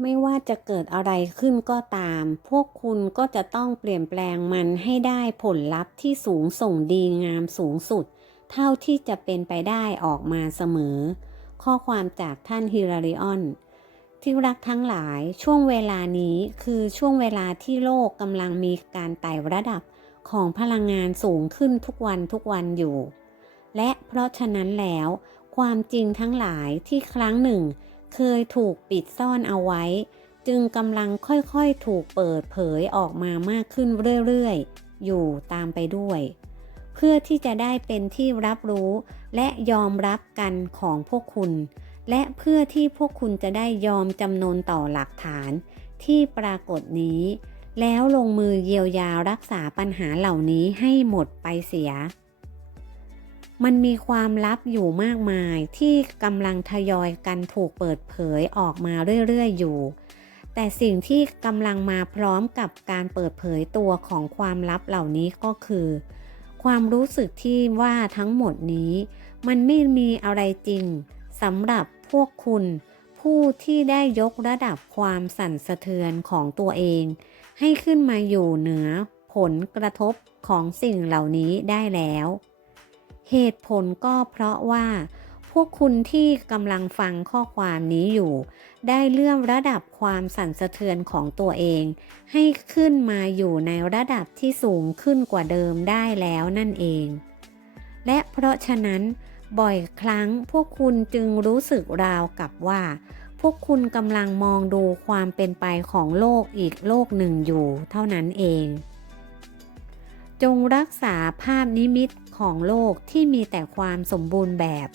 ไม่ว่าจะเกิดอะไรขึ้นก็ตาม พวกคุณก็จะต้องเปลี่ยนแปลงมันให้ได้ผลลัพธ์ที่สูงส่งดีงามสูงสุด เท่าที่จะเป็นไปได้ออกมาเสมอ ข้อความจากท่านฮิลาริออน ที่รักทั้งหลายช่วงเวลานี้คือช่วงเวลาที่โลกกำลังมีการไต่ระดับของพลังงานสูงขึ้นทุกวันทุกวันอยู่ และเพราะฉะนั้นแล้ว ความจริงทั้งหลายที่ครั้งหนึ่ง เคยถูกปิดซ่อนเอาไว้ จึงกำลังค่อยๆถูกเปิดเผยออกมามากขึ้นเรื่อยๆ อยู่ตามไปด้วย เพื่อที่จะได้เป็นที่รับรู้และยอมรับกันของพวกคุณ และเพื่อที่พวกคุณจะได้ยอมจำนนต่อหลักฐานที่ปรากฏนี้ แล้วลงมือเยียวยารักษาปัญหาเหล่านี้ให้หมดไปเสีย มันมีความลับอยู่มากมายที่กำลังทยอยกันถูกเปิดเผยออกมาเรื่อยๆ อยู่ แต่สิ่งที่กำลังมาพร้อมกับการเปิดเผยตัวของความลับเหล่านี้ก็คือ ความรู้สึกที่ว่าทั้งหมดนี้ มันไม่มีอะไรจริงสำหรับพวกคุณ ผู้ที่ได้ยกระดับความสั่นสะเทือนของตัวเอง ให้ขึ้นมาอยู่เหนือผลกระทบของสิ่งเหล่านี้ได้แล้ว เหตุผลก็เพราะว่า พวกคุณที่กำลังฟังข้อความนี้อยู่ ได้เลื่อนระดับความสั่นสะเทือนของตัวเอง ให้ขึ้นมาอยู่ในระดับที่สูงขึ้นกว่าเดิมได้แล้วนั่นเอง และเพราะฉะนั้น บ่อยครั้งพวกคุณจึงรู้สึกราวกับว่า พวกคุณกำลังมองดูความเป็นไปของโลกอีกโลกหนึ่งอยู่ เท่านั้นเอง จงรักษาภาพนิมิต ของโลกที่มีแต่ความสมบูรณ์แบบ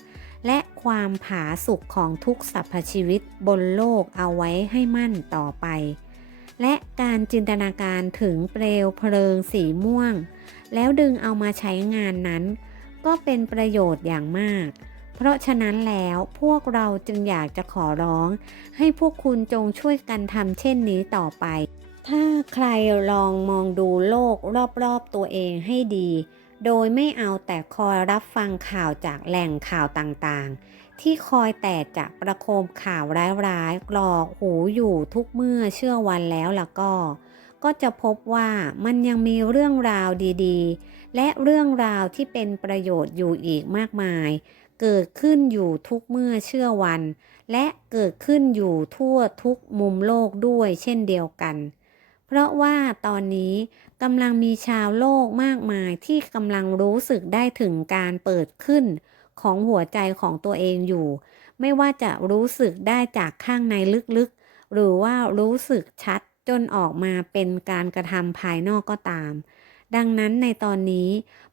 และความผาสุกของทุกสรรพชีวิตบนโลกเอาไว้ให้มั่นต่อไป และการจินตนาการถึงเปลวเพลิงสีม่วง แล้วดึงเอามาใช้งานนั้น ก็เป็นประโยชน์อย่างมากเพราะฉะนั้นแล้วพวกเราจึงอยากจะขอร้อง ให้พวกคุณจงช่วยกันทำเช่นนี้ต่อไป ถ้าใครลองมองดูโลกรอบๆตัวเองให้ดี โดยไม่เอาแต่คอยรับฟังข่าวจากแหล่งข่าวต่างๆ ที่คอยแต่จะประโคมข่าวร้ายๆกรอกหูอยู่ทุกเมื่อเชื่อวันแล้วล่ะก็ ก็จะพบว่ามันยังมีเรื่องราวดีๆ และเรื่องราวที่เป็นประโยชน์อยู่อีกมากมาย เกิดขึ้นอยู่ทุกเมื่อเชื่อวัน และเกิดขึ้นอยู่ทั่วทุกมุมโลกด้วยเช่นเดียวกัน เพราะว่าตอนนี้กำลังมีชาวโลกมากมายที่กำลังรู้สึกได้ถึงการเปิดขึ้นของหัวใจของตัวเองอยู่ ไม่ว่าจะรู้สึกได้จากข้างในลึกๆ หรือว่ารู้สึกชัดจนออกมาเป็นการกระทำภายนอกก็ตาม ดังนั้นในตอนนี้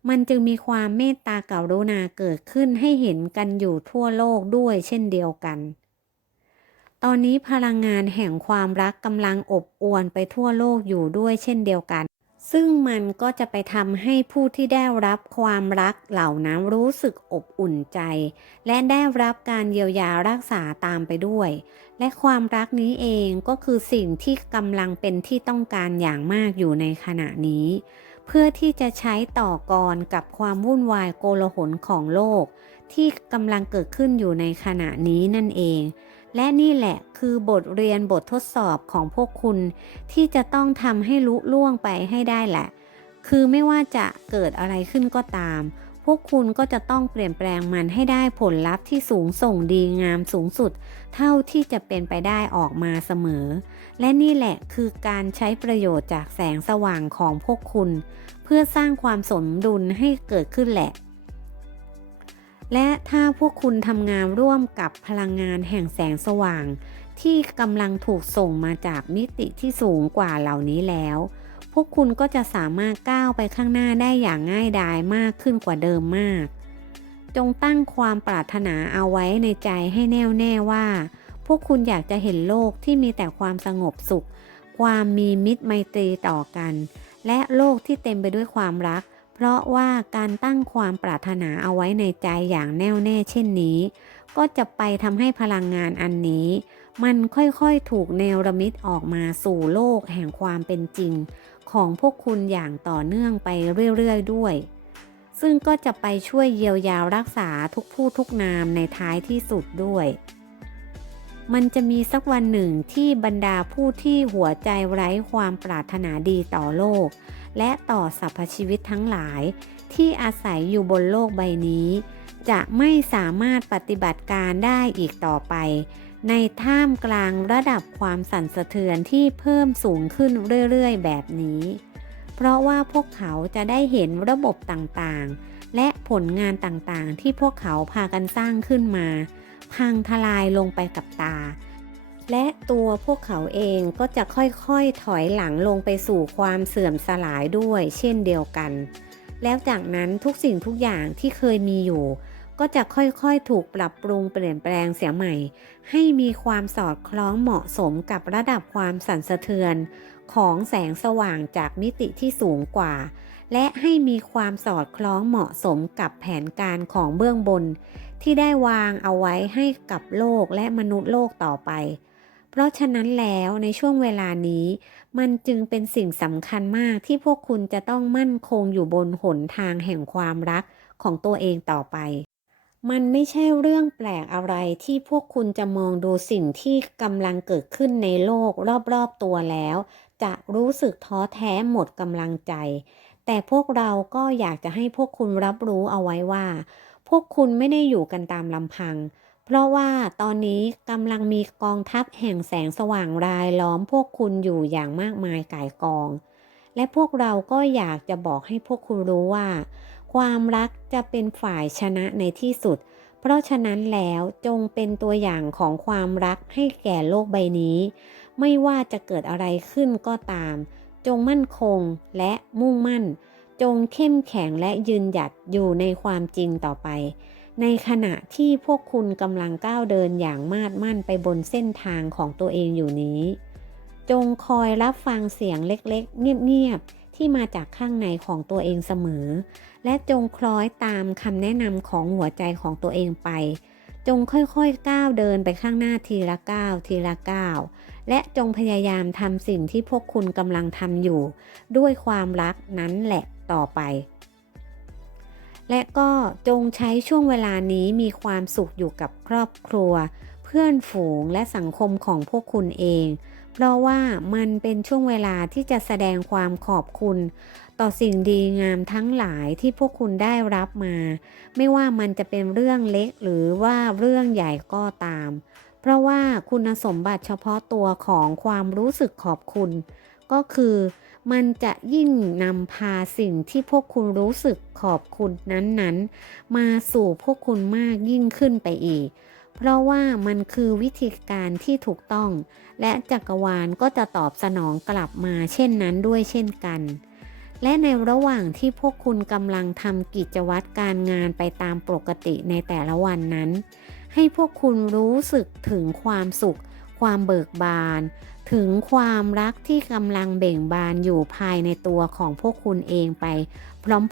มันจึงมีความเมตตากรุณาเกิดขึ้นให้เห็นกันอยู่ทั่วโลกด้วยเช่นเดียวกัน ตอนนี้พลังงานแห่งความรักกำลังอบอวลไปทั่วโลกอยู่ด้วยเช่นเดียวกัน ซึ่งมันก็จะไปทำให้ผู้ที่ได้รับความรักเหล่านั้นรู้สึกอบอุ่นใจ และได้รับการเยียวยารักษาตามไปด้วย และความรักนี้เองก็คือสิ่งที่กำลังเป็นที่ต้องการอย่างมากอยู่ในขณะนี้ เพื่อที่จะใช้ต่อกรกับความวุ่นวายโกลาหลของโลก ที่กำลังเกิดขึ้นอยู่ในขณะนี้นั่นเอง และนี่แหละคือบทเรียนบททดสอบของพวกคุณ ที่จะต้องทำให้ลุล่วงไปให้ได้แหละ คือไม่ว่าจะเกิดอะไรขึ้นก็ตาม พวกคุณก็จะต้องเปลี่ยนแปลงมันให้ได้ผลลัพธ์ที่สูงส่งดีงามสูงสุด เท่าที่จะเป็นไปได้ออกมาเสมอ และนี่แหละคือการใช้ประโยชน์จากแสงสว่างของพวกคุณ เพื่อสร้างความสมดุลให้เกิดขึ้นแหละ และถ้าพวกคุณทำงานร่วมกับพลังงานแห่งแสงสว่าง ที่กำลังถูกส่งมาจากมิติที่สูงกว่าเหล่านี้แล้ว พวกคุณก็จะสามารถก้าวไปข้างหน้าได้อย่างง่ายดายมากขึ้นกว่าเดิมมาก จงตั้งความปรารถนาเอาไว้ในใจให้แน่วแน่ว่า พวกคุณอยากจะเห็นโลกที่มีแต่ความสงบสุข ความมีมิตรไมตรีต่อกัน และโลกที่เต็มไปด้วยความรัก เพราะว่าการตั้งความปรารถนาเอาไว้ในใจอย่างแน่วแน่เช่นนี้ ก็จะไปทำให้พลังงานอันนี้ มันค่อยๆถูกเนรมิตออกมาสู่โลกแห่งความเป็นจริง ของพวกคุณอย่างต่อเนื่องไปเรื่อยๆด้วย ซึ่งก็จะไปช่วยเยียวยารักษาทุกผู้ทุกนามในท้ายที่สุดด้วย มันจะมีสักวันหนึ่งที่บรรดาผู้ที่หัวใจไร้ความปรารถนาดีต่อโลก และต่อสรรพชีวิตทั้งหลาย ที่อาศัยอยู่บนโลกใบนี้ จะไม่สามารถปฏิบัติการได้อีกต่อไป ในท่ามกลางระดับความสั่นสะเทือนที่เพิ่มสูงขึ้นเรื่อยๆ แบบนี้ เพราะว่าพวกเขาจะได้เห็นระบบต่างๆ และผลงานต่างๆ ที่พวกเขาพากันสร้างขึ้นมา พังทลายลงไปกับตา และตัวพวกเขาเองก็จะค่อยๆถอยหลังลงไปสู่ความเสื่อมสลายด้วยเช่นเดียวกัน แล้วจากนั้นทุกสิ่งทุกอย่างที่เคยมีอยู่ ก็จะค่อยๆถูกปรับปรุงเปลี่ยนแปลงเสียใหม่ ให้มีความสอดคล้องเหมาะสมกับระดับความสั่นสะเทือน ของแสงสว่างจากมิติที่สูงกว่า และให้มีความสอดคล้องเหมาะสมกับแผนการของเบื้องบน ที่ได้วางเอาไว้ให้กับโลกและมนุษย์โลกต่อไป เพราะฉะนั้นแล้วในช่วงเวลานี้ มันจึงเป็นสิ่งสำคัญมากที่พวกคุณจะต้องมั่นคงอยู่บนหนทางแห่งความรักของตัวเองต่อไป มันไม่ใช่เรื่องแปลกอะไรที่พวกคุณจะมองดูสิ่งที่กำลังเกิดขึ้นในโลกรอบๆตัวแล้ว จะรู้สึกท้อแท้หมดกำลังใจ แต่พวกเราก็อยากจะให้พวกคุณรับรู้เอาไว้ว่า พวกคุณไม่ได้อยู่กันตามลำพัง เพราะว่าตอนนี้กำลังมีกองทัพแห่งแสงสว่างรายล้อมพวกคุณอยู่อย่างมากมายก่ายกอง และพวกเราก็อยากจะบอกให้พวกคุณรู้ว่า ความรักจะเป็นฝ่ายชนะในที่สุด เพราะฉะนั้นแล้วจงเป็นตัวอย่างของความรักให้แก่โลกใบนี้ ไม่ว่าจะเกิดอะไรขึ้นก็ตาม จงมั่นคงและมุ่งมั่น จงเข้มแข็งและยืนหยัดอยู่ในความจริงต่อไป ในขณะที่พวกคุณกำลังก้าวเดินอย่างมาดมั่นไปบนเส้นทางของตัวเองอยู่นี้ จงคอยรับฟังเสียงเล็กๆ เงียบๆ ที่มาจากข้างในของตัวเองเสมอ และจงคล้อยตามคำแนะนำของหัวใจของตัวเองไป จงค่อยๆก้าวเดินไปข้างหน้าทีละก้าวทีละก้าวและจงพยายามทำสิ่งที่พวกคุณกำลังทำอยู่ ด้วยความรักนั้นแหละต่อไป และก็จงใช้ช่วงเวลานี้มีความสุขอยู่กับครอบครัว เพื่อนฝูงและสังคมของพวกคุณเอง เพราะว่ามันเป็นช่วงเวลาที่จะแสดงความขอบคุณ ต่อสิ่งดีงามทั้งหลายที่พวกคุณได้รับมา ไม่ว่ามันจะเป็นเรื่องเล็กหรือว่าเรื่องใหญ่ก็ตาม เพราะว่าคุณสมบัติเฉพาะตัวของความรู้สึกขอบคุณ ก็คือ มันจะยิ่งนำพาสิ่งที่พวกคุณรู้สึกขอบคุณนั้นๆ มาสู่พวกคุณมากยิ่งขึ้นไปอีก เพราะว่ามันคือวิธีการที่ถูกต้อง และจักรวาลก็จะตอบสนองกลับมาเช่นนั้นด้วยเช่นกัน และในระหว่างที่พวกคุณกำลังทำกิจวัตรการงานไปตามปกติในแต่ละวันนั้น ให้พวกคุณรู้สึกถึงความสุข ความเบิกบาน ถึงความรักที่กำลังเบ่งบานอยู่ภายในตัวของพวกคุณเองไป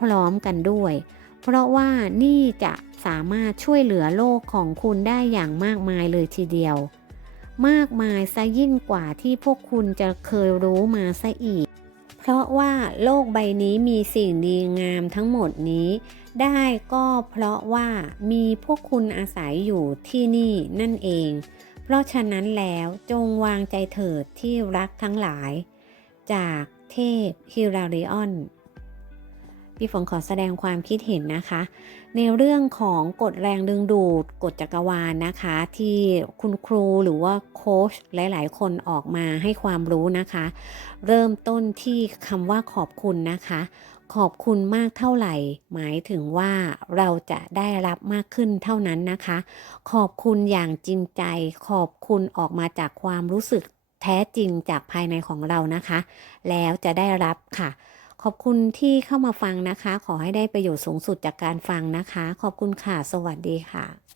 พร้อมๆกันด้วย เพราะว่านี่จะสามารถช่วยเหลือโลกของคุณได้อย่างมากมายเลยทีเดียว มากมายซะยิ่งกว่าที่พวกคุณจะเคยรู้มาซะอีก เพราะว่าโลกใบนี้มีสิ่งดีงามทั้งหมดนี้ ได้ก็เพราะว่ามีพวกคุณอาศัยอยู่ที่นี่นั่นเอง เพราะฉะนั้นแล้วจงวางใจเถิดที่รักทั้งหลาย จากเทพฮิลาริออนพี่ฝนขอแสดงความคิดเห็นนะคะ ในเรื่องของกฎแรงดึงดูดกฎจักรวาลนะคะ ที่คุณครูหรือว่าโค้ชหลาย ๆ คนออกมาให้ความรู้นะคะ เริ่มต้นที่คำว่าขอบคุณนะคะ ขอบคุณมากเท่าไหร่ หมายถึงว่าเราจะได้รับมากขึ้นเท่านั้นนะคะ ขอบคุณอย่างจริงใจ ขอบคุณออกมาจากความรู้สึกแท้จริงจากภายในของเรานะคะ แล้วจะได้รับค่ะ ขอบคุณที่เข้ามาฟังนะคะ ขอให้ได้ประโยชน์สูงสุดจากการฟังนะคะ ขอบคุณค่ะ สวัสดีค่ะ